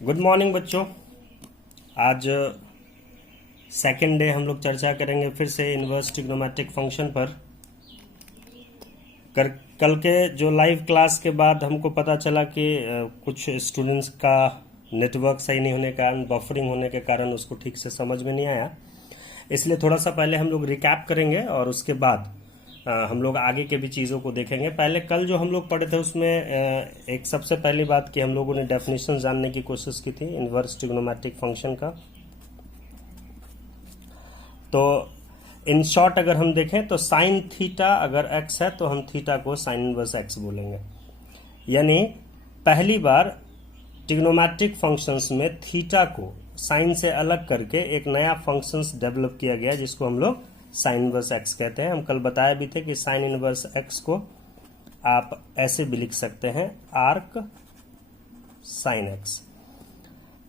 Good morning बच्चों। आज second day हम लोग चर्चा करेंगे फिर से इनवर्स ट्रिग्नोमेट्रिक फंक्शन पर। कल के जो लाइव क्लास के बाद हमको पता चला कि कुछ स्टूडेंट्स का नेटवर्क सही नहीं होने के कारण, बफरिंग होने के कारण उसको ठीक से समझ में नहीं आया। इसलिए थोड़ा सा पहले हम लोग रिकैप करेंगे और उसके बाद हम लोग आगे के भी चीज़ों को देखेंगे। पहले कल जो हम लोग पढ़े थे उसमें एक सबसे पहली बात कि हम लोगों ने डेफिनेशन जानने की कोशिश की थी इनवर्स ट्रिग्नोमेट्रिक फंक्शन का। तो इन शॉर्ट अगर हम देखें तो साइन थीटा अगर एक्स है तो हम थीटा को साइन इनवर्स एक्स बोलेंगे। यानी पहली बार ट्रिग्नोमेट्रिक फंक्शंस में थीटा को साइन से अलग करके एक नया फंक्शंस डेवलप किया गया जिसको हम लोग साइन इनवर्स एक्स कहते हैं। हम कल बताया भी थे कि साइन इनवर्स एक्स को आप ऐसे भी लिख सकते हैं, आर्क साइन एक्स।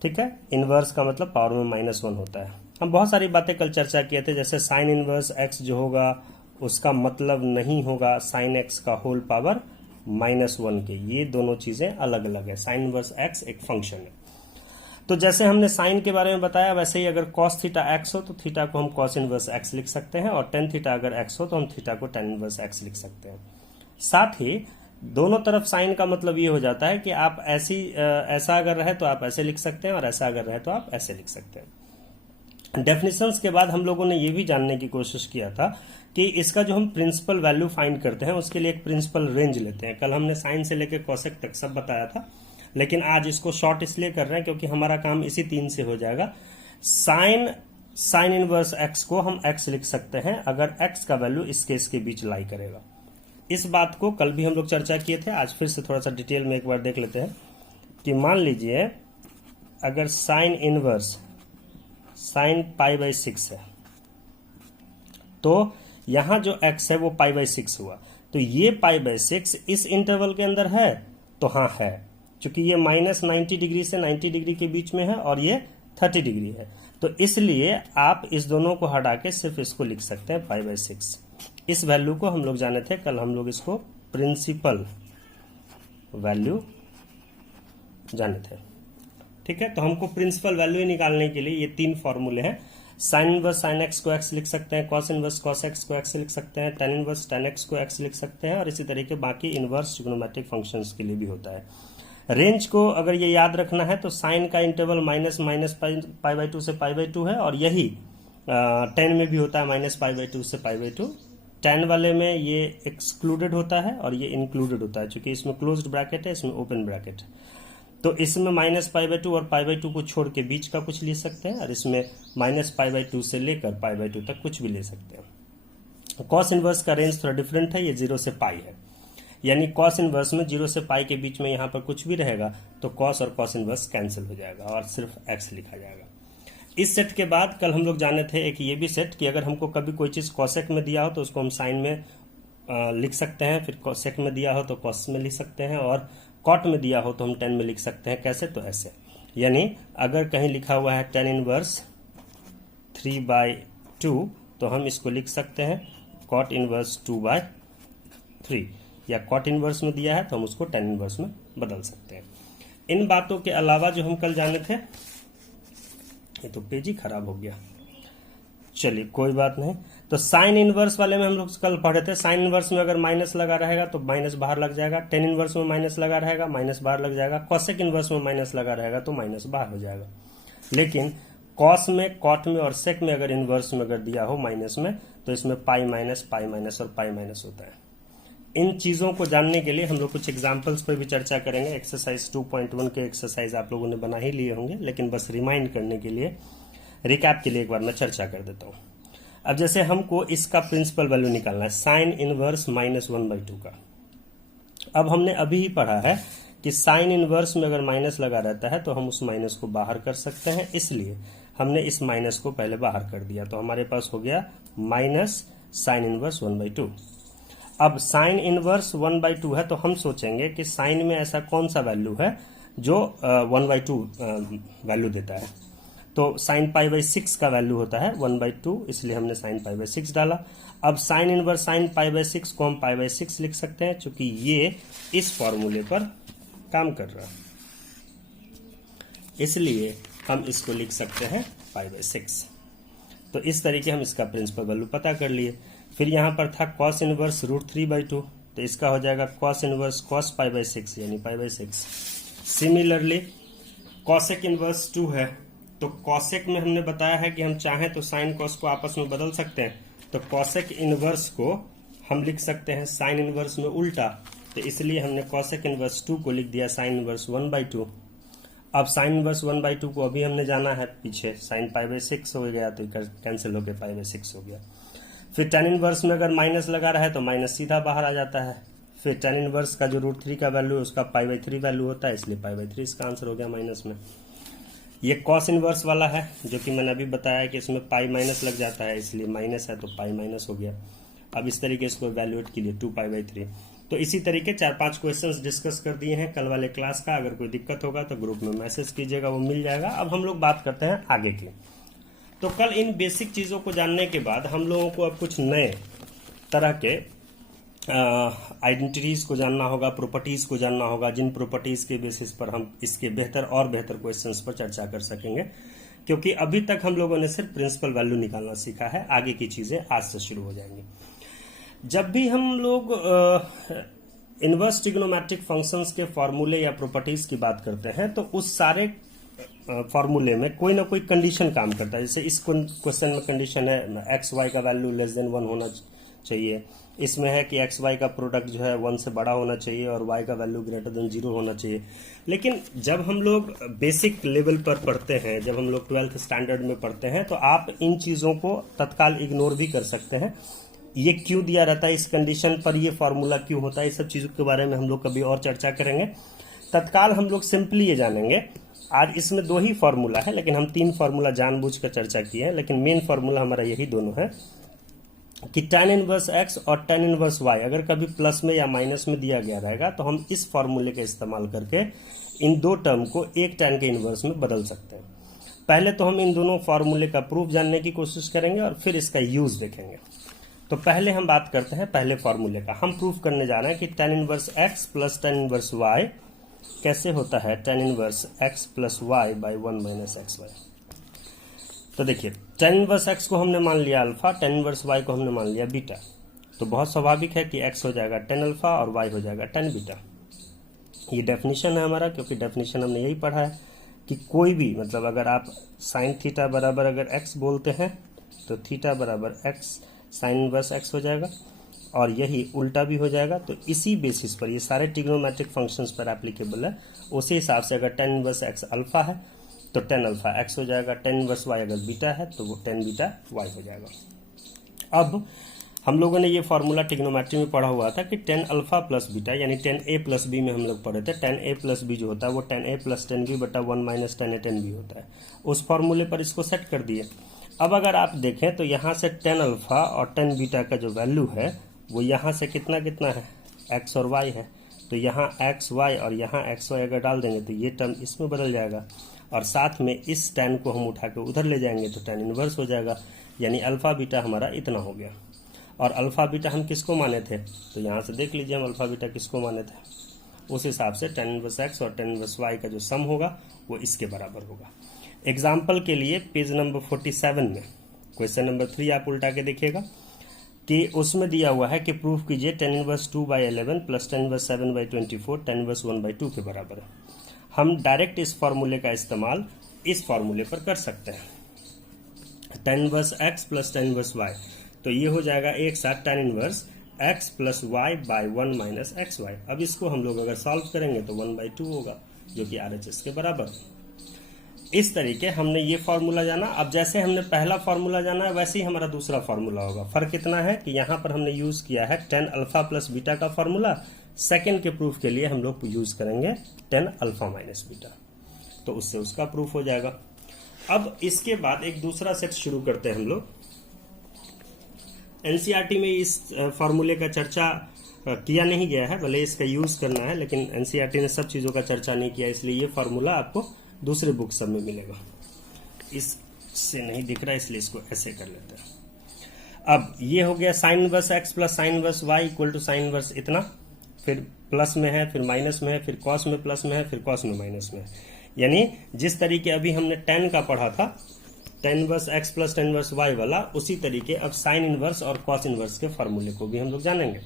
ठीक है, इनवर्स का मतलब पावर में -1 होता है। हम बहुत सारी बातें कल चर्चा किए थे, जैसे साइन इनवर्स एक्स जो होगा उसका मतलब नहीं होगा साइन एक्स का होल पावर -1 के। ये दोनों चीजें अलग अलग है। साइन इनवर्स एक्स एक फंक्शन है। तो जैसे हमने साइन के बारे में बताया वैसे ही अगर कॉस थीटा एक्स हो तो थीटा को हम कॉस इनवर्स एक्स लिख सकते हैं, और टेन थीटा अगर एक्स हो तो हम थीटा को टेन इनवर्स एक्स लिख सकते हैं। साथ ही दोनों तरफ साइन का मतलब ये हो जाता है कि आप ऐसा अगर रहे तो आप ऐसे लिख सकते हैं और ऐसा अगर रहे तो आप ऐसे लिख सकते हैं। डेफिनेशंस के बाद हम लोगों ने ये भी जानने की कोशिश किया था कि इसका जो हम प्रिंसिपल वैल्यू फाइंड करते हैं उसके लिए एक प्रिंसिपल रेंज लेते हैं। कल हमने साइन से लेकर कॉसेक तक सब बताया था, लेकिन आज इसको शॉर्ट इसलिए कर रहे हैं क्योंकि हमारा काम इसी 3 से हो जाएगा। साइन इनवर्स एक्स को हम एक्स लिख सकते हैं अगर एक्स का वैल्यू इसके बीच लाई करेगा। इस बात को कल भी हम लोग चर्चा किए थे, आज फिर से थोड़ा सा डिटेल में एक बार देख लेते हैं कि मान लीजिए अगर साइन इनवर्स साइन π/6 है तो यहां जो x है वो π/6 हुआ, तो ये π/6 इस इंटरवल के अंदर है तो हाँ है, क्योंकि ये -90 डिग्री से 90 डिग्री के बीच में है और ये 30 डिग्री है। तो इसलिए आप इस दोनों को हटा के सिर्फ इसको लिख सकते हैं π/6। इस वैल्यू को हम लोग जाने थे, कल हम लोग इसको प्रिंसिपल वैल्यू जाने थे। ठीक है, तो हमको प्रिंसिपल वैल्यू निकालने के लिए ये 3 फॉर्मूले हैं। साइन इनवर्स साइन एक्स को एक्स लिख सकते हैं, कॉस इनवर्स कॉस एक्स को एक्स लिख सकते हैं, टेन इनवर्स टेन एक्स को एक्स लिख सकते हैं, और इसी तरीके बाकी इनवर्स ट्रिग्नोमेट्रिक फंक्शंस के लिए भी होता है। रेंज को अगर ये याद रखना है तो साइन का इंटरवल -π/2 से π/2 है, और यही टेन में भी होता है -π/2 से π/2। टेन वाले में ये एक्सक्लूडेड होता है और ये इंक्लूडेड होता है, क्योंकि इसमें क्लोज्ड ब्रैकेट है, इसमें ओपन ब्रैकेट है। तो इसमें -π/2 और π/2 को छोड़ के बीच का कुछ ले सकते हैं, और इसमें -π/2 से लेकर π/2 तक कुछ भी ले सकते हैं। कॉस इनवर्स का रेंज थोड़ा डिफरेंट है, ये 0 से π है। यानी कॉस इनवर्स में 0 से π के बीच में यहाँ पर कुछ भी रहेगा तो कॉस और कॉस इनवर्स कैंसिल हो जाएगा और सिर्फ एक्स लिखा जाएगा। इस सेट के बाद कल हम लोग जाने थे एक ये भी सेट कि अगर हमको कभी कोई चीज कॉसेक में दिया हो तो उसको हम साइन में लिख सकते हैं, फिर कॉसेक में दिया हो तो कॉस में लिख सकते हैं, और कॉट में दिया हो तो हम टेन में लिख सकते हैं। कैसे? तो ऐसे, यानी अगर कहीं लिखा हुआ है टेन इनवर्स 3/2 तो हम इसको लिख सकते हैं कॉट इनवर्स 2/3, या कॉट इनवर्स में दिया है तो हम उसको टेन इनवर्स में बदल सकते हैं। इन बातों के अलावा जो हम कल जाने थे, ये तो पेज ही खराब हो गया, चलिए कोई बात नहीं। तो साइन इनवर्स वाले में हम लोग कल पढ़े थे, साइन इनवर्स में अगर माइनस लगा रहेगा तो माइनस बाहर लग जाएगा, टेन इनवर्स में माइनस लगा रहेगा माइनस बाहर लग जाएगा, कॉसेक इनवर्स में माइनस लगा रहेगा तो माइनस बाहर हो जाएगा। लेकिन कॉस में, कॉट में और सेक में अगर इनवर्स में अगर दिया हो माइनस में तो इसमें पाई माइनस और पाई माइनस होता है। इन चीजों को जानने के लिए हम लोग कुछ एग्जाम्पल्स पर भी चर्चा करेंगे। एक्सरसाइज 2.1 के एक्सरसाइज आप लोगों ने बना ही लिए होंगे, लेकिन बस रिमाइंड करने के लिए, रिकैप के लिए एक बार मैं चर्चा कर देता हूं। अब जैसे हमको इसका प्रिंसिपल वैल्यू निकालना है साइन इनवर्स -1/2 का। अब हमने अभी ही पढ़ा है कि साइन इनवर्स में अगर माइनस लगा रहता है तो हम उस माइनस को बाहर कर सकते हैं, इसलिए हमने इस माइनस को पहले बाहर कर दिया, तो हमारे पास हो गया माइनस साइन इनवर्स 1/2। अब साइन इनवर्स 1/2 है तो हम सोचेंगे कि साइन में ऐसा कौन सा वैल्यू है जो 1/2 वैल्यू देता है। तो साइन π/6 का वैल्यू होता है 1/2, इसलिए हमने साइन π/6 डाला। अब साइन इनवर्स साइन π/6 को हम π/6 लिख सकते हैं, क्योंकि ये इस फॉर्मूले पर काम कर रहा है। इसलिए हम इसको लिख सकते हैं π/6। तो इस तरीके हम इसका प्रिंसिपल वैल्यू पता कर लिए। फिर यहाँ पर था कॉस इनवर्स √3/2, तो इसका हो जाएगा कॉस इनवर्स कॉस π/6 यानी π/6। सिमिलरली कॉसेक इनवर्स 2 है, तो कॉसेक में हमने बताया है कि हम चाहें तो साइन कॉस को आपस में बदल सकते हैं, तो कॉसेक इनवर्स को हम लिख सकते हैं साइन इनवर्स में उल्टा, तो इसलिए हमने कॉसेक इनवर्स 2 को लिख दिया साइन इनवर्स 1/2। अब साइन इनवर्स 1/2 को अभी हमने जाना है पीछे, साइन π/6 हो गया तो कैंसिल होकर π/6 हो गया। फिर टेन इनवर्स में अगर माइनस लगा रहा है तो माइनस सीधा बाहर आ जाता है। फिर टेन इनवर्स का जो √3 का वैल्यू है उसका π/3 वैल्यू होता है, इसलिए π/3 इसका आंसर हो गया माइनस में। ये कॉस इनवर्स वाला है जो कि मैंने अभी बताया कि इसमें पाई माइनस लग जाता है, इसलिए माइनस है तो पाई माइनस हो गया। अब इस तरीके से वैल्यूएट के लिए 2π/3। तो इसी तरीके 4-5 क्वेश्चंस डिस्कस कर दिए हैं कल वाले क्लास का। अगर कोई दिक्कत होगा तो ग्रुप में मैसेज कीजिएगा, वो मिल जाएगा। अब हम लोग बात करते हैं आगे की। तो कल इन बेसिक चीज़ों को जानने के बाद हम लोगों को अब कुछ नए तरह के आइडेंटिटीज को जानना होगा, प्रॉपर्टीज को जानना होगा, जिन प्रॉपर्टीज के बेसिस पर हम इसके बेहतर और बेहतर क्वेश्चंस पर चर्चा कर सकेंगे। क्योंकि अभी तक हम लोगों ने सिर्फ प्रिंसिपल वैल्यू निकालना सीखा है, आगे की चीजें आज से शुरू हो जाएंगी। जब भी हम लोग इनवर्स ट्रिग्नोमेट्रिक फंक्शंस के फॉर्मूले या प्रॉपर्टीज की बात करते हैं तो उस सारे फॉर्मूले में कोई ना कोई कंडीशन काम करता है। जैसे इस क्वेश्चन में कंडीशन है एक्स वाई का वैल्यू लेस देन 1 होना चाहिए, इसमें है कि एक्स वाई का प्रोडक्ट जो है 1 से बड़ा होना चाहिए और वाई का वैल्यू ग्रेटर देन 0 होना चाहिए। लेकिन जब हम लोग बेसिक लेवल पर पढ़ते हैं, जब हम लोग 12th स्टैंडर्ड में पढ़ते हैं, तो आप इन चीज़ों को तत्काल इग्नोर भी कर सकते हैं। ये क्यों दिया रहता है, इस कंडीशन पर ये फॉर्मूला क्यों होता है, इस सब चीज़ों के बारे में हम लोग कभी और चर्चा करेंगे। तत्काल हम लोग सिंपली ये जानेंगे, आज इसमें 2 ही फॉर्मूला है लेकिन हम 3 फॉर्मूला जानबूझकर चर्चा किए हैं, लेकिन मेन फॉर्मूला हमारा यही दोनों है कि tan इनवर्स x और tan इनवर्स y अगर कभी प्लस में या माइनस में दिया गया रहेगा तो हम इस फॉर्मूले का इस्तेमाल करके इन 2 टर्म को एक tan के इनवर्स में बदल सकते हैं। पहले तो हम इन दोनों फॉर्मूले का प्रूफ जानने की कोशिश करेंगे और फिर इसका यूज देखेंगे। तो पहले हम बात करते हैं पहले फॉर्मूले का। हम प्रूफ करने जा रहे हैं कि tan inverse x plus tan inverse y कैसे होता है tan inverse x plus y by 1 minus xy। तो देखिए tan इनवर्स x को हमने मान लिया अल्फा, tan इनवर्स y को हमने मान लिया बीटा। तो बहुत स्वाभाविक है कि x हो जाएगा tan अल्फा और y हो जाएगा tan बीटा। ये डेफिनेशन है हमारा, क्योंकि डेफिनेशन हमने यही पढ़ा है कि कोई भी मतलब अगर आप साइन थीटा बराबर अगर x बोलते हैं तो थीटा बराबर x साइन इनवर्स x हो जाएगा और यही उल्टा भी हो जाएगा। तो इसी बेसिस पर ये सारे ट्रिग्नोमेट्रिक फंक्शंस पर एप्लीकेबल है। उसी हिसाब से अगर tan इनवर्स x अल्फा है तो tan अल्फा x हो जाएगा, tan इनवर्स y अगर बीटा है तो वो tan बीटा y हो जाएगा। अब हम लोगों ने ये फॉर्मूला ट्रिग्नोमेट्री में पढ़ा हुआ था कि tan अल्फा प्लस बीटा यानी tan a प्लस बी में हम लोग पढ़े थे। tan a प्लस बी जो होता है वो tan a plus tan b बटा 1 minus tan a tan b होता है। उस फॉर्मूले पर इसको सेट कर दिए। अब अगर आप देखें तो यहाँ से tan अल्फा और tan बीटा का जो वैल्यू है वो यहाँ से कितना कितना है, x और y है। तो यहाँ x y और यहाँ x y अगर डाल देंगे तो ये टर्म इसमें बदल जाएगा और साथ में इस tan को हम उठा के उधर ले जाएंगे तो tan इनवर्स हो जाएगा। यानी अल्फा बीटा हमारा इतना हो गया। और अल्फा बीटा हम किसको माने थे, तो यहाँ से देख लीजिए हम अल्फा बीटा किसको माने थे। उस हिसाब से tan इनवर्स x और tan इनवर्स y का जो सम होगा वो इसके बराबर होगा। एग्जाम्पल के लिए पेज नंबर 47 में क्वेश्चन नंबर 3 आप उल्टा के देखिएगा कि उसमें दिया हुआ है कि प्रूफ कीजिए tan inverse 2/11 plus tan inverse 7/24 tan inverse 1/2 के बराबर है। हम डायरेक्ट इस फॉर्मूले का इस्तेमाल इस फॉर्मूले पर कर सकते हैं। tan inverse x plus tan inverse y, तो ये हो जाएगा एक साथ tan inverse x plus y by 1 minus xy। अब इसको हम लोग अगर सॉल्व करेंगे तो 1/2 होगा जो कि RHS के बराबर है। इस तरीके हमने ये फॉर्मूला जाना। अब जैसे हमने पहला फॉर्मूला जाना है वैसे ही हमारा दूसरा फॉर्मूला होगा। फर्क इतना है कि यहाँ पर हमने यूज किया है tan अल्फा प्लस बीटा का फॉर्मूला। सेकंड के प्रूफ के लिए हम लोग यूज करेंगे tan अल्फा माइनस बीटा, तो उससे उसका प्रूफ हो जाएगा। अब इसके बाद एक दूसरा सेट शुरू करते हैं हम लोग। एनसीईआरटी में इस फॉर्मूले का चर्चा किया नहीं गया है, भले इसका यूज करना है, लेकिन एनसीईआरटी ने सब चीजों का चर्चा नहीं किया, इसलिए ये फॉर्मूला आपको दूसरे बुक सब में मिलेगा। इससे नहीं दिख रहा इसलिए इसको ऐसे कर लेते हैं। अब ये हो गया sine inverse x plus sine inverse y equal to sine inverse इतना, फिर प्लस में है, फिर माइनस में है, फिर कॉस में प्लस में है, फिर कॉस में माइनस में है। यानी जिस तरीके अभी हमने tan का पढ़ा था, tan inverse x plus tan inverse y वाला, उसी तरीके अब साइन इनवर्स और कॉस इनवर्स के फॉर्मूले को भी हम लोग जानेंगे।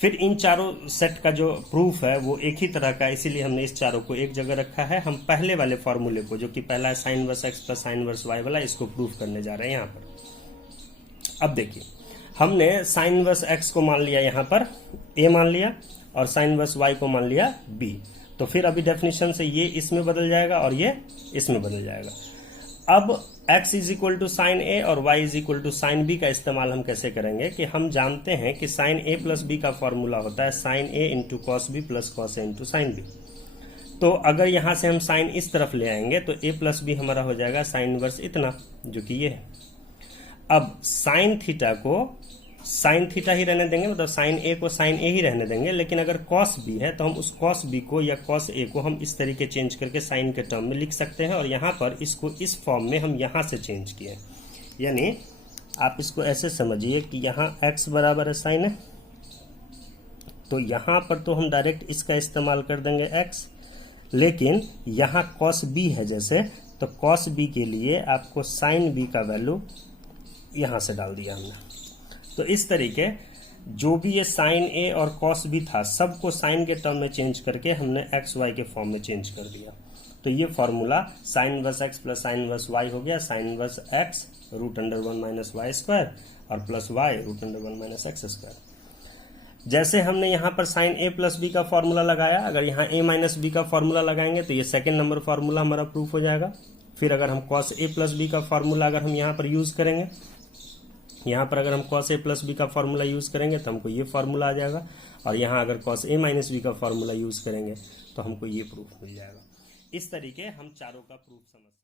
फिर इन चारों सेट का जो प्रूफ है वो एक ही तरह का, इसीलिए हमने इस चारों को एक जगह रखा है। हम पहले वाले फॉर्मूले को, जो कि पहला है sign inverse x plus sine inverse y वाला, इसको प्रूफ करने जा रहे हैं यहाँ पर। अब देखिए, हमने साइन इनवर्स x को मान लिया यहाँ पर a मान लिया, और साइन इनवर्स y को मान लिया b। तो फिर अभी डेफिनेशन से ये इसमें बदल जाएगा और ये इसमें बदल जाएगा। अब x is equal to sine A और y is equal to sine B का इस्तेमाल हम कैसे करेंगे कि हम जानते हैं कि साइन ए प्लस बी का फॉर्मूला होता है sine A into cos B plus cos A into sine B. तो अगर यहां से हम साइन इस तरफ ले आएंगे तो ए प्लस बी हमारा हो जाएगा साइन इनवर्स इतना, जो कि ये है। अब साइन थीटा को साइन थीटा ही रहने देंगे, मतलब साइन ए को साइन ए ही रहने देंगे, लेकिन अगर कॉस बी है तो हम उस कॉस बी को या कॉस ए को हम इस तरीके चेंज करके साइन के टर्म में लिख सकते हैं, और यहाँ पर इसको इस फॉर्म में हम यहाँ से चेंज किए। यानी आप इसको ऐसे समझिए कि यहाँ x बराबर है साइन है, तो यहाँ पर तो हम डायरेक्ट इसका इस्तेमाल कर देंगे x, लेकिन यहाँ कॉस बी है जैसे, तो कॉस बी के लिए आपको साइन बी का वैल्यू यहाँ से डाल दिया हमने। तो इस तरीके जो भी ये साइन ए और कॉस बी था, सबको साइन के टर्म में चेंज करके हमने एक्स वाई के फॉर्म में चेंज कर दिया। तो ये formula sine inverse x plus sine inverse y हो गया, sine inverse x root under 1 minus y square और plus y root under 1 minus x square. जैसे हमने यहाँ पर साइन ए प्लस बी का फॉर्मूला लगाया, अगर यहाँ ए माइनस बी का फॉर्मूला लगाएंगे तो ये सेकेंड नंबर फॉर्मूला हमारा प्रूफ हो जाएगा। फिर अगर हम कॉस ए प्लस बी का फॉर्मूला अगर हम यहाँ पर यूज करेंगे, यहाँ पर अगर हम कॉस ए प्लस बी का फॉर्मूला यूज करेंगे तो हमको ये फॉर्मूला आ जाएगा, और यहाँ अगर कॉस ए माइनस बी का फॉर्मूला यूज करेंगे तो हमको ये प्रूफ मिल जाएगा। इस तरीके हम चारों का प्रूफ समझ